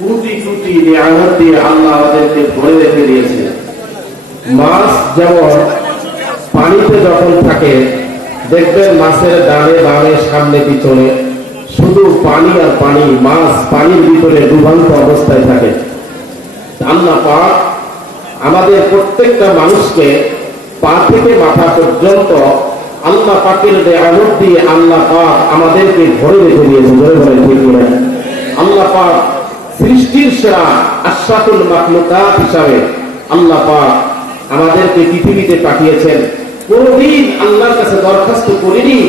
কোটি কোটি নিয়ামত দিয়ে আল্লাহ আমাদেরকে ভরে রেখে দিয়েছে। মাছ যেমন পানিতে যখন থাকে দেখবেন মাছের ডানে বামে সামনে পিছনে শুধু পানি আর পানি, মাছ পানির ভিতরে ডুবান্ত অবস্থায় থাকে। আল্লাহ পাক আমাদের প্রত্যেকটা মানুষকে পা থেকে মাথা পর্যন্ত আল্লাহ পাকের নিয়ামত দিয়ে আল্লাহ পাক আমাদেরকে ভরে রেখে দিয়েছে। ধরে ধরে ঠিক করে আল্লাহ পাক সৃষ্টির সেরা আশরাফুল মাখলুকাত হিসাবে আল্লাহ পাক আমাদেরকে পৃথিবীতে পাঠিয়েছেন। কোনদিন আল্লাহর কাছে দরখাস্ত করিনি,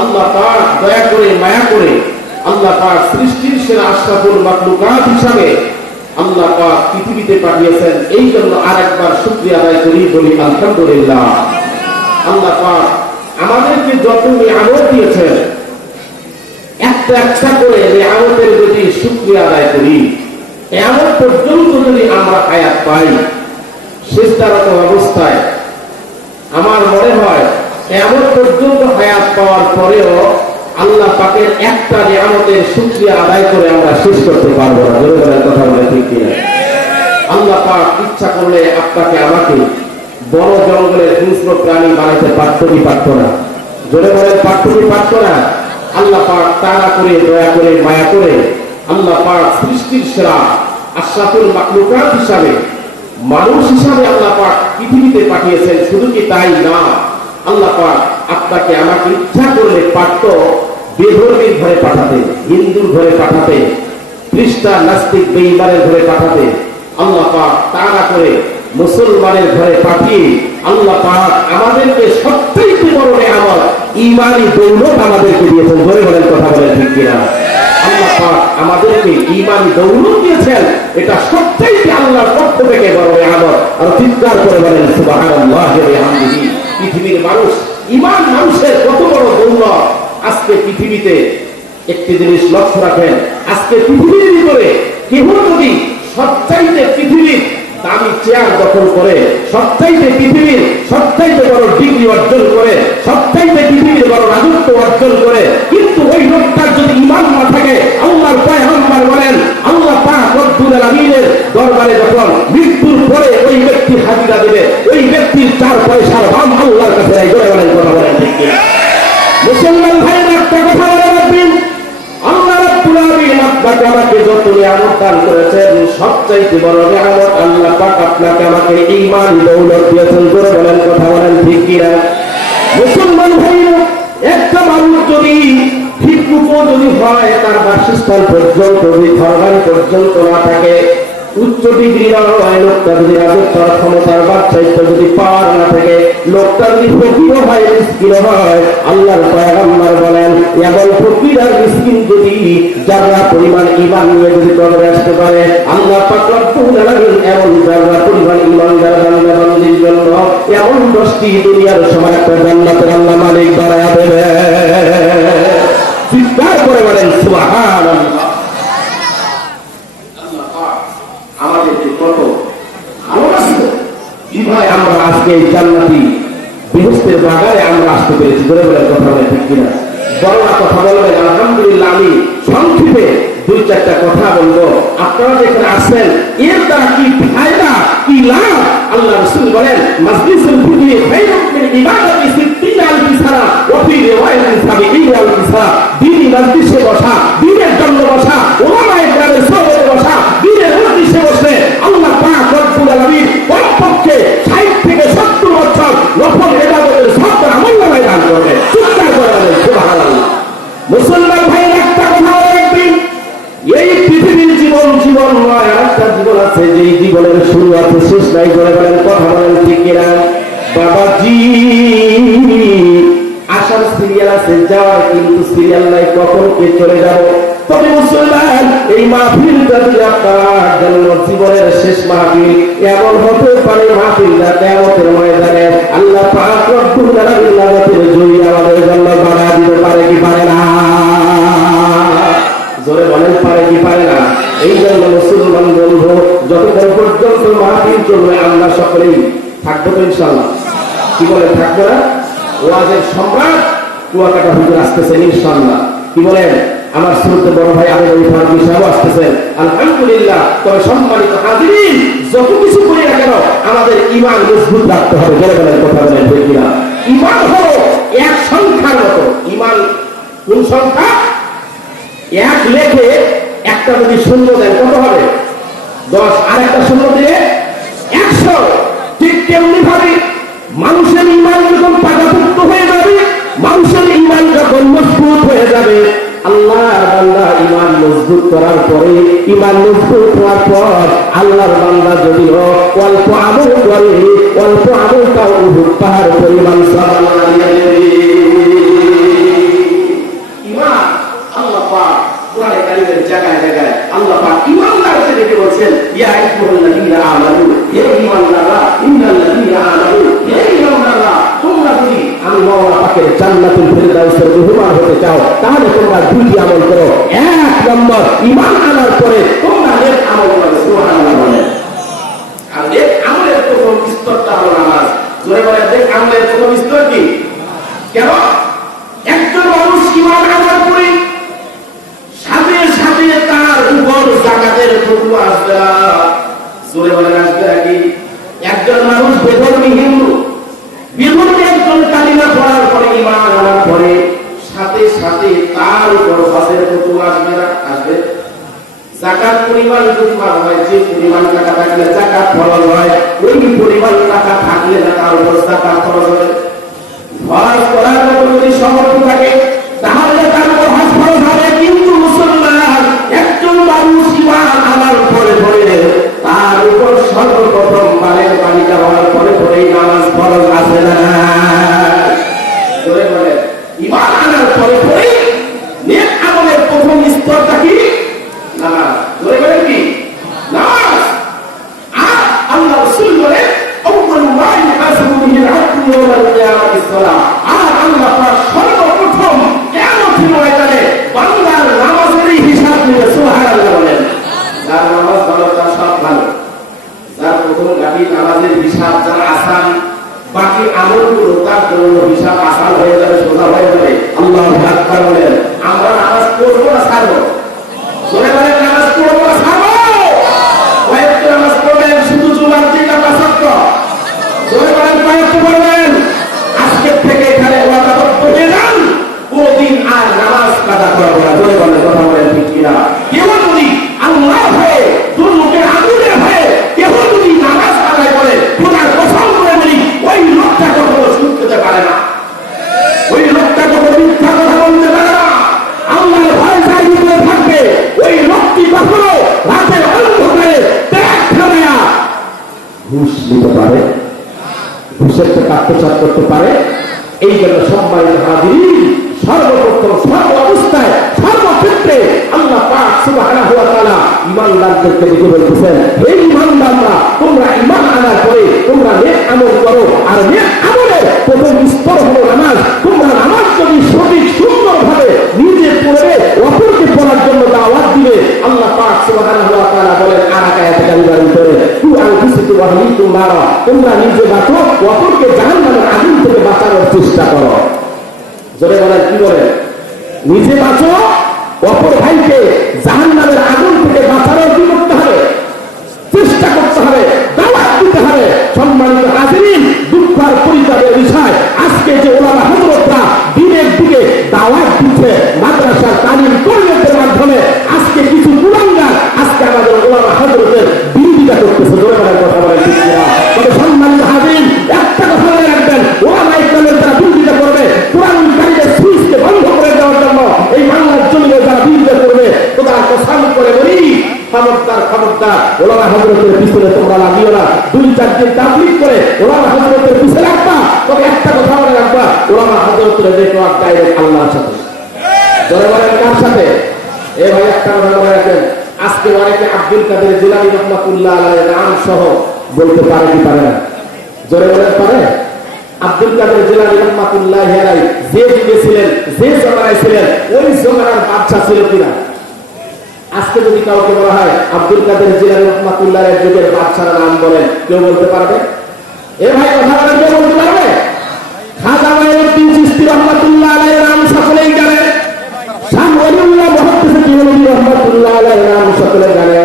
আল্লাহ পাক দয়া করে মায়া করে আল্লাহ পাক সৃষ্টির সেরা আশরাফুল মাখলুকাত হিসাবে আল্লাহ পাক পৃথিবীতে পাঠিয়েছেন। এই জন্য আরেকবার শুকরিয়া আদায় করি, বলি আলহামদুলিল্লাহ। আল্লাহ পাক আমাদেরকে যত নিয়ামত দিয়েছেন একটা একটা করে নিয়ামতের যদি শুকরিয়া আদায় করি, এমন পর্যন্ত যদি আমরা হায়াত পাই, শেষদারত অবস্থায় আমার মনে হয় এমন পর্যন্ত হায়াত পাওয়ার পরেও আল্লাহ পাকের একটা নিয়ামতের শুকরিয়া আদায় করে আমরা শেষ করতে পারবো না। জোরে বলেন কথা বলে ঠিক কিনা? আল্লাহ পাক ইচ্ছা করলে আপনাকে আমাকে বড় জঙ্গলের হিংস্র প্রাণী বানাইতে পারত কি পারত না? জোরে বলেন পারত কি পারত না? আল্লাহ পাক তাড়া করে দয়া করে মায়া করে আল্লাহ পাক সৃষ্টির সেরা আশরাফুল মাখলুকাত হিসাবে মানুষ হিসাবে আল্লাহ পাক পৃথিবীতে পাঠিয়েছেন। শুধু কি তাই না, আল্লাহ পাক আপনাকে আমাকে ইচ্ছা করলে পারত বেধর্মীর ঘরে পাঠাতে, হিন্দুর ঘরে পাঠাতে, খ্রিস্টান নাস্তিক বেঈমানের ঘরে পাঠাতে। আল্লাহ পাক তাড়া করে মুসলমানের ঘরে পাঠিয়ে আল্লাহ পাক আমাদেরকে সবচেয়ে বড় নিয়ামত ঈমানি দৌলত আমাদেরকে দিয়েছেন। ধরে বলেন কথা বলেন ঠিক কিনা? আল্লাহ পাক আমাদেরকে ঈমানি দৌলত দিয়েছেন, এটা সবচেয়ে আল্লাহর পক্ষ থেকে বড় নিয়ামত। আর চিৎকার করে বলেন সুবহানাল্লাহি ওয়া বিহামদিহি। পৃথিবীর মানুষ, ঈমান মানুষের কত বড় দৌলত। আজকে পৃথিবীতে একটি জিনিস লক্ষ্য রাখেন, আজকে পৃথিবীর ভিতরে কেউ যদি সবচাইতে পৃথিবীর দামি চেয়ার দখল করে, সবচাইতে পৃথিবীর সবচাইতে বড় ডিগ্রি অর্জন করে, সবচাইতে পৃথিবীর বড় রাজত্ব অর্জন করে, কিন্তু ওই লোকটার যদি ঈমান না থাকে, আল্লাহর পয়গম্বর বলেন আল্লাহ পাক রব্বুল আলামিনের দরবারে যখন মৃত্যুর পরে ওই ব্যক্তি হাজিরা দেবে, ওই ব্যক্তির 4 পয়সার দাম আল্লাহর কাছে নাই। জোরে বলেন কথা বলেন ঠিক কিনা? মুসলমান ভাইরা একটা কথা বলে রাখবেন, আল্লাহ রাব্বুল আলামিন আপনাকে আমাকে যত নিয়ামত দান করেছেন, সবচাইতে বড় নিয়ামত আল্লাহ পাক আপনাকে আমাকে ঈমানি দৌলত দিয়েছেন। জোরে বলেন কথা বলেন ঠিক কিনা? মুসলমান ভাইরা একটা মানুষ যদি ঠিকমতো যদি হয়, তার বাসস্থান পর্যন্ত যদি ঘরবাড়ি পর্যন্ত না থাকে, উচ্চ ডিগ্রি হয়, লোকটা যদি রাজত্বের ক্ষমতার বাচ্চাইত্য যদি পাওয়ার না থাকে, লোকটা যদি ফকির হয়, মিসকিন হয়, আল্লাহর পয়গম্বর বলেন এমন ফকির আর মিসকিন যদি যারা পরিমাণ ঈমান নিয়ে যদি কবরে আসতে পারে, আল্লাহ পাক রব্বুল আলামিন এমন যারা পরিমাণ ঈমানদার বান্দা বান্দির জন্য এমন 10টি দুনিয়ার সমান একটা জান্নাতের আল্লাহ মালিক বানায়া দেবে। চিৎকার করে বলেন সুবহানাল্লাহ। আমাদেরকে কত ভালোবাসতো, কিভাবে আমরা আজকে এই জান্নাতি বেহেশতের বাগানে আমরা আসতে পেরেছি। ধরে বলে কথা বলে ঠিক কিনা? বড় কথা বলবেন আলহামদুলিল্লাহ। আমি সংক্ষেপে 2-4টা কথা বলবো। আপনারা যেখানে আসছেন এর দ্বারা কি ফায়দা, কি লাভ? আল্লাহ রাসূল বলেন মাজলিসুল ফিকহি খায়রুম মিন ইবাদাতি 60,000 সানা ওয়া ফি রিওয়ায়াতিন 70,000 সানা। দ্বীনি মজলিসে বসা, দ্বীনের জন্য বসা, উলামায়ে কেরামের সহবতে বসা, দ্বীনের মজলিসে বসলে আল্লাহ পাক রব্বুল আলামিন কমপক্ষে 60 থেকে 70 বছর নফল ইবাদতের সওয়াব আমলনামায় দান করবে। চিৎকার করে বলেন সুবহানাল্লাহ। মুসলমান ভাই একটা কথা রাখবেন, এই পৃথিবীর জীবন জীবন নয়, আরেকটা জীবন আছে, যেই জীবনের শুরু আছে শেষ নাই। করে বলেন কথা বলেন ঠিক কিনা? বাবাজি আসার সিরিয়াল আছে, যাওয়ার কিন্তু সিরিয়াল নাই, কখন কে চলে যাব। তবে মুসলমান এই মাহফিলটা যদি আপনার জন্য জীবনের শেষ মাহফিল, এমন হতে পারে মাহফিলটা কিয়ামতের ময়দানে আল্লাহ পাক রব্বুল আলামিন নাজাতের জয় আমাদের জন্য বাড়া দিতে পারে কি পারে না? জোরে বলেন পারে কি পারে না? এই জন্য মুসলমান বন্ধু, যতক্ষণ পর্যন্ত মাহফিল চলবে আমরা সকলেই থাকবো তো ইনশাআল্লাহ। কি বলে থাকবো না? ওয়াজের সম্রাট কুয়াকাটা হুজুর আসতেছেন ইনশাআল্লাহ। কি বলেন? আমার শ্রদ্ধেয় বড় ভাই আমির ফারুকী সাহেব আসতেছেন আলহামদুলিল্লাহ। তবে সম্মানিত হাজিরিন, যত কিছু করি না কেন আমাদের ঈমান মজবুত রাখতে হবে। বলে বলেন, কথা বলেন ঠিক কিনা? ঈমান হলো এক সংখ্যার মতো। ঈমান কোন সংখ্যা? এক লেখে একটা যদি শূন্য দেন কত হবে? 10। আর একটা শূন্য দিয়ে 100। ঠিক তেমনি ভাবে মানুষের ঈমান যখন পাকাপোক্ত হয়ে যাবে, মানুষের ঈমান যখন মজবুত হয়ে যাবে, আল্লাহর বান্দা ঈমান মজবুত করার পরে, ঈমান মজবুত হওয়ার পর আল্লাহর বান্দা যদি অল্প আমল করে, অল্প আমলটাও উহুদ পাহাড় পরিমাণ সওয়াব আল্লাহ দেবে। ঈমান আল্লাহ পাক কোরআনে কারীমের জায়গায় জায়গায় আল্লাহ পাক ঈমানদারকে দেখে বলছেন, ইয়া আইয়ুহাল্লাযীনা আমানু, হে ঈমানদাররা, ইন্নাল্লাযীনা আমানু, হে ঈমানদাররা, তোমরা যদি আমি মাওলা পাকের জান্নাতুল ফিরদাউসের মেহমান হতে চাও, তাহলে তোমরা দুটি আমল করো। 1 নম্বর, ঈমান আনার পরে তোমরা নেক আমল করো। সুবহানাল্লাহ বলেন। আর নেক আমলের প্রথম স্তরটা হলো নামাজ। জোরে বলেন, নেক আমলের প্রথম স্তর কি? কেন? একজন মানুষ ঈমান আনার পরে সাথে সাথে তার উপর যাকাতের হুকুম আসবে না। জোরে বলেন, আসবে নাকি? একজন মানুষ বেধর্মী হিন্দু, বিধর্মী একজন কালিমা পড়ার পরে, ঈমান আনার পরে সাথে সাথে তার উপর হজের হুকুম আসবে না? আসবে। যাকাত পরিমাণ যদি হয়, যে পরিমাণ টাকা থাকলে যাকাত ফরজ হয়, ওই পরিমাণ টাকা থাকলে না তার উপর যাকাত ফরজ হবে। হজ করার মতো যদি সামর্থ্য থাকে তাহলে তার উপর হজ ফরজ হবে। কিন্তু মুসলমান একজন মানুষ ঈমান আনার পরে পরে তার উপর সর্বপ্রথম বালের বালিকা হওয়ার পরে পরেই নামাজ ফরজ আছে না? বলে বলে ঈমান আনার পরে পরেই নেক আমলের প্রথম স্তরটা কি? নামাজ। বলে বলে কি? নামাজ। আর আল্লাহ রাসূল বলে, আউয়ালু মা ইউহাসাবু বিহিল আবদু ইয়াওমাল কিয়ামাতিস সালাহ। আর আল্লাহ পাক সর্বপ্রথম কিয়ামতের ময়দানে বান্দার নামাজেরই হিসাব নেবে। সুবহানাল্লাহ বলেন। যার নামাজ ভালো তার সব ভালো। যার প্রথম গাড়ি নামাজের হিসাব যার আসান, বাকি আমলগুলো তার জন্য হিসাব আসান হয়ে যাবে, সোজা হয়ে যাবে। আল্লাহু আকবার বলেন। আমরা নামাজ পড়বো না ছাড়বো? জোরে বলেন, নামাজ পড়বো না ছাড়বো? কয়েকটা নামাজ পড়বেন শুধু জুমার দিন না 5 ওয়াক্ত? জোরে বলেন, কয়েকটা পড়বেন? আজকের থেকে এখানে ওয়াদাবদ্ধ হয়ে যান, কোনদিন আর নামাজ কাজা করবো না। জোরে বলেন, কথা বলেন ঠিক কিনা? কেউ যদি আল্লাহ হয়ে দুর্মুখের আগুনের হয়ে কেউ যদি নামাজ আদায় করে, খোদার কসম করে বলি, ওই লোকটা কখনো সুদ খেতে পারে না, ওই লোকটা কখনো মিথ্যা কথা বলতে পারে না। আল্লাহর ভয় যার ভিতরে থাকবে, ওই লোকটি কখনো রাতের অন্ধকারে পেট ফেলায়া ঘুষ নিতে পারে, ঘুষের থেকে আত্মসাৎ করতে পারে। এই জন্য সম্মানিত হাজিরিন, সর্বপ্রথম সর্ব অবস্থায় সর্বক্ষেত্রে আল্লাহ পাক সুবহানাহু ওয়া তাআলা ঈমানদারদেরকে দেখে বলতেছেন, হে ঈমানদাররা, তোমরা ঈমান আনার পরে তোমরা নেক আমল করো। আর নেক আমলের প্রথম স্তর হলো নামাজ। তোমরা নামাজ যদি সঠিক সুন্দরভাবে নিজে পড়বে, অপরকে পড়ার জন্য দাওয়াত দিবে। আল্লাহ পাক সুবহানাহু ওয়া তাআলা বলেন আর এক আয়াতে কারিমার ভিতরে, তোমরা নিজে বাঁচো, অপরকে জাহান্নামের আগুন থেকে বাঁচানোর চেষ্টা করো। জোরে বলেন, কি বলেন? নিজে বাঁচো, অপর ভাইকে জাহান্নামের আগুন থেকে বাঁচানোর কি করতে হবে? চেষ্টা করতে হবে, দাওয়াত দিতে হবে। সম্মানিত হাজিরিন, দুঃখ আর পরিতাপের বিষয়, আজকে যে ওলামা হযরতরা দিনের দিকে দাওয়াত দিচ্ছে, মাদ্রাসার তালিম কর্মীদের মাধ্যমে আজকে কিছু কুলাঙ্গার আজকে আমাদের ওলামা হযরতের বিরোধিতা করতেছে। জোরে বলেন, কথা বলেন ঠিক কিনা? তবে সম্মানিত হাজিরিন, একটা কথা মনে রাখবেন, ওলামা ইকরামের যারা বিরোধিতা করবে, কোরআনুল কারীমের সুইচকে বন্ধ করে দেওয়ার জন্য এই বাংলার জমিনে যারা বিরোধিতা করবে, খোদার কসম করে বলি, খবরদার খবরদার, ওলামা হযরতের পিছনে তোমরা লাগিও না। 2-4 দিন তাবলীগ করে ওলামা হযরতের পিছনে রাখবা, তবে একটা কথা মনে রাখবা, ওলামা হযরতের দেখো ডাইরেক্ট আল্লাহর সাথে। জোরে বলেন, কার সাথে? এ ভাই, একটা কথা মনে রাখবেন, আজকে অনেকে আব্দুল কাদের জিলানী রাহমাতুল্লাহ আলাইহির নাম সহ বলতে পারে কি পারে না? জোরে বলেন, পারে? আব্দুল কাদের জিলানী রাহমাতুল্লাহ আলাইহি যে যুগে ছিলেন, যে জমানায় ছিলেন, ওই জমানার বাদশা ছিল কিনা? আজকে যদি কাউকে বলা হয় আব্দুল কাদের জিলানী রাহমাতুল্লাহ আলাইহির যুগের বাদশার নাম বলেন, কেউ বলতে পারবে? এ ভাই, কথা বলেন, কেউ বলতে পারবে? খাজা মাইনুদ্দিন চিশতি রাহমাতুল্লাহ আলাইহির নাম সকলেই জানেন। শাহ ওলিউল্লাহ রহমাতুল্লাহ আলাইহির নাম সকলে জানে,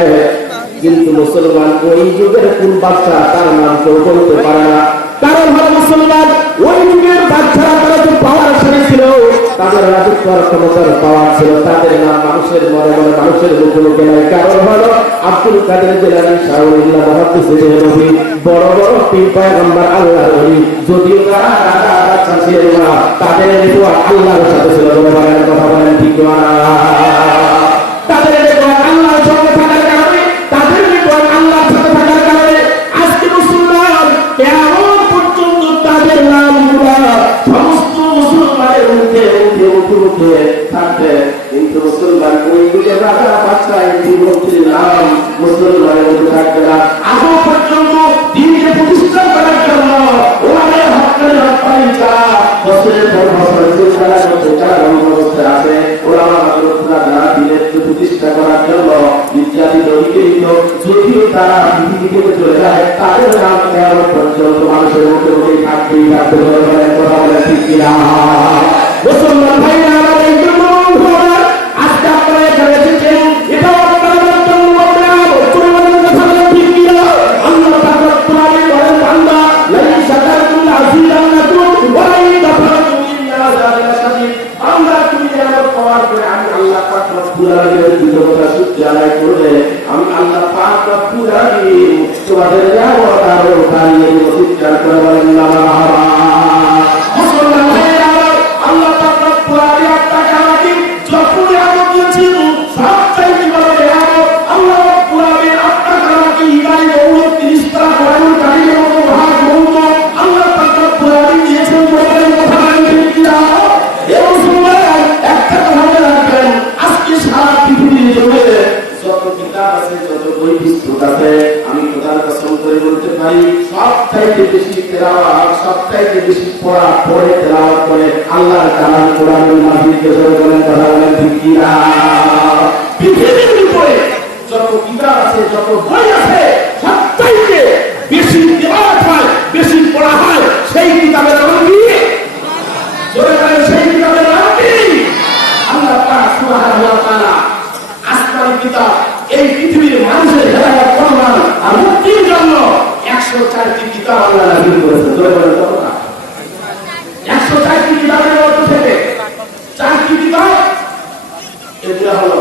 কিন্তু মুসলমান ওই যুগের কোন বাদশা তার নাম কেউ বলতে পারে না। কারণ হলো মুসলমান ওই যুগের বাদশারা তারা যে পাওয়ারশালী ছিল, তাদের রাজত্ব আর ক্ষমতার পাওয়ার ছিল, তাদের নাম মানুষের মনে মনে মানুষের মুখে মুখে নয়। কারণ হলো আব্দুল কাদের জিলানী, শাহুল্লাহ মুহাদ্দিস নবী, বড় বড় পীর পয়গম্বর আল্লাহর ওলি, যদিও তারা রাজা বাদশা ছিলেন না, তাদের নেটওয়ার্ক আল্লাহর সাথে ছিল। বলেন কথা বলেন ঠিক না? তাদের নেটওয়ার্ক আল্লাহর সঙ্গে থাকার কারণে, তাদের নেটওয়ার্ক আল্লাহর সাথে থাকার কারণে আজকে মুসলমান কেমন পর্যন্ত তাদের নামগুলা সমস্ত মুসলমানের মুখে মুখে মুখে মুখে থাকবে। কিন্তু মুসলমান ওই যুগের রাজা বাদশা মন্ত্রীর নাম মুসলমানের মুখে থাকবে না। আজও পর্যন্ত দিনকে প্রতিষ্ঠা করার জন্য ওনাদের হকের হকানি যারা বছরের পর বছর যারা অবস্থায় আছে, ওরা যারা দিনের প্রতিষ্ঠা করার জন্য ইত্যাদি দরিদ্র, যদিও তারা পৃথিবী থেকে চলে যায়, তাদের নাম কেমন পর্যন্ত মানুষের মুখে মুখে থাকতেই থাকতে কথা বলে ঠিক কিনা? মুসলমান ভাইরা আমাদের জন্য আজকে আপনারা এখানে এসেছেন, এটাও আপনাদের জন্য কথা বলে ঠিক কিনা? আল্লাহ তাআলা কোরআনে বলেন, বান্দা লাইন শাকারতুম লাযিদান্নাকুম ওয়া লাইন কাফারতুম ইন্না আযাবি শাদীদ। আমরা তুমি নিয়ামত পাওয়ার পরে আমি আল্লাহ পাক রব্বুল আলামিনের বিধানটা শুকরিয়া আদায় করলে আমি আল্লাহ পাক রব্বুল আলামিন তোমাদের নিয়ামত আরো বাড়িয়ে দেব। চিৎকার করে বলেন না মারহাবা। মুসলমান ভাইরা আল্লাহ পাক রব্বুল আলামিন আপনাকে আমাকে যত নিয়ামত দিয়েছেন সবচাইতে বড় নিয়ামত আল্লাহ রব্বুল আলামিন আপনাকে আমাকে ইমানি দৌলত 30 টা কোরআন কারীমের মতো মহাগ্রন্থ আল্লাহ পাক রব্বুল আলামিন দিয়েছেন। বলেন কথা বলেন ঠিক কিনা? এ মুসলমান একটা কথা মনে রাখবেন, আজকে সারা পৃথিবীর জুড়ে যত কিতাব আছে, যত বই পুস্তক আছে, আমি খোদার কসম করে বলতে পারি সবচাইতে বেশি তেলাওয়াত, সবচাইতে বেশি পড়া পড়ে তেলাওয়াত করে আল্লাহর কালাম কোরআনুল মাজিদকে। বলেন কথা বলেন ঠিক কিনা? পৃথিবীর উপরে যত কিতাব আছে, যত বই আছে, সবচাইতে বেশি তেলাওয়াত হয়, বেশি পড়া হয় সেই কিতাবের নাম কি? জোরে বলেন সেই কিতাবের নাম কি? আল্লাহ পাক সুবহানাহু ওয়া তাআলা আসমানি কিতাব এই পৃথিবীর মানুষের হেদায়েত, কল্যাণ আর মুক্তির জন্য 104টি কিতাব আল্লাহ নাযিল করেছেন। জোরে বলেন কতটা? 104টি কিতাবের মধ্যে থেকে 4টি কিতাব এগুলো হলো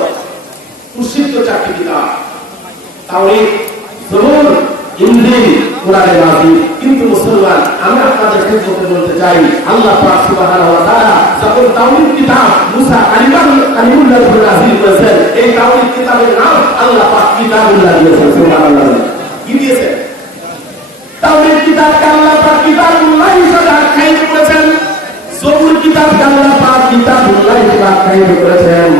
প্রসিদ্ধ 4টি কিতাব, তাওরীত, জবুর, ইনজিল, কোরআনে মাজিদ। কিন্তু মুসলমান আমরা আপনাদের ক্ষেত্রে বলতে চাই, আল্লাহ পাক সুবহানাহু ওয়া তাআলা যখন তাওরীত কিতাব মুসা কালিমুল্লাহ নাযিল করেছেন, এই তাওরীত কিতাবের নাম আল্লাহ পাক কিতাবুল্লাহ দিয়েছেন। সুবহানাল্লাহ। কি দিয়েছেন? তাওরীত কিতাবকে আল্লাহ পাক কিতাবুল্লাহ হিসেবে আখ্যায়িত করেছেন, জবুর কিতাবকে আল্লাহ পাক কিতাবুল্লাহ হিসেবে আখ্যায়িত করেছেন,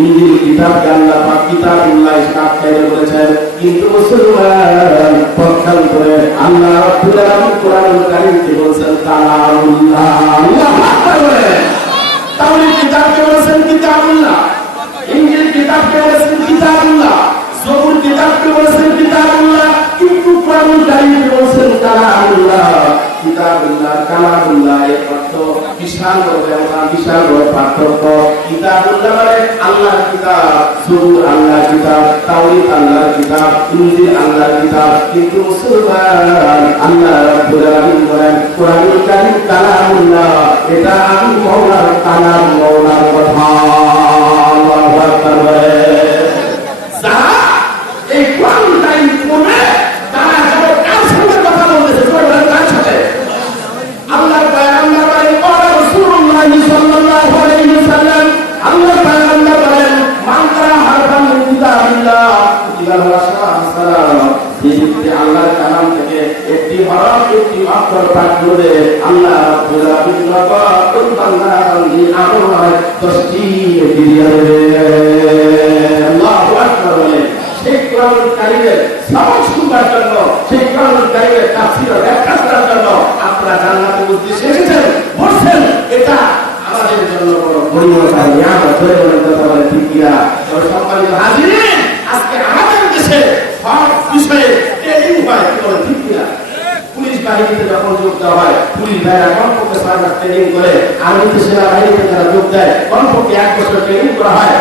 ইনজিল কিতাবকে আল্লাহ পাক কিতাবুল্লাহ হিসেবে আখ্যায়িত করেছেন। কিন্তু মুসলমান পক্ষান্তরে আল্লাহ রাব্বুল আলামিন কোরআনুল কারীমকে বলেছেন কালামুল্লাহ। আল্লাহু আকবার বলেন। তাওরীত কিতাবকে বলেছেন কিতাবুল্লাহ, ইনজিল কিতাবকে বলেছেন কিতাবুল্লাহ, জবুর কিতাবকে বলেছেন কিতাবুল্লাহ, কিন্তু কোরআনুল কারীমকে বলেছেন কালামুল্লাহ। কিতাবুল্লাহ কালামুল্লাহ এর অর্থ বিশাল বড় ব্যবধান, বিশাল বড় পার্থক্য। কিতাবুল্লাহ মানে আল্লাহর কিতাব, জবুর আল্লাহর কিতাব, তাওরীত আল্লাহর কিতাব, ইনজিল আল্লাহর কিতাব। কিন্তু মুসলমান আল্লাহ রাব্বুল আলামিন বলেন কোরআনুল কারীম কালামুল্লাহ, এটা আমি মওলার কালাম, মওলার কথা। আল্লাহু আকবার বলেন। যারা এই কোরআনুল কারীম পড়ে তারা যারা কার সঙ্গে কথা বলতেছে, কার সাথে? আল্লাহর পয়গম্বর বলেন ওয়া রাসূলুল্লাহ সাল্লাল্লাহু আলাইহি ওয়াসাল্লাম, আল্লাহর পয়গম্বর বলেন মান কারা হারফান মিন কিতাবিল্লাহ কুতিবা সালাম। যে আল্লাহর কালাম থেকে একটি হরফ, একটি অক্ষর পাঠ করে আল্লাহ রাব্বুল আলামিন ওই বান্দা বান্দি আমল 10টি দিয়ে দেবেন। আল্লাহু আকবার বলেন। সেই কোরআনুল কারীমের সবক শুনবার জন্য, সেই কোরআনুল কারীমের তাফসীর ব্যাখ্যা করার জন্য আপনারা জান্নাতে উদ্দেশ্যে এসেছেন, বলছেন এটা আমাদের জন্য বড় পরিবর্তন নিয়ামত। ধরে বলেন কথা বলেন ঠিক কিনা? সম্মানিত হাজিরিন, আজকে আমাদের দেশে সব বিষয়ে ট্রেনিং হয়, কি বলেন ঠিক কিনা? পুলিশ বাহিনীতে যখন যোগ দেওয়া হয়, পুলিশ ভাইরা কমপক্ষে 6 মাস ট্রেনিং করে, আর্মিতে সেনাবাহিনীতে যারা যোগ দেয় কমপক্ষে 1 বছর ট্রেনিং করা হয়।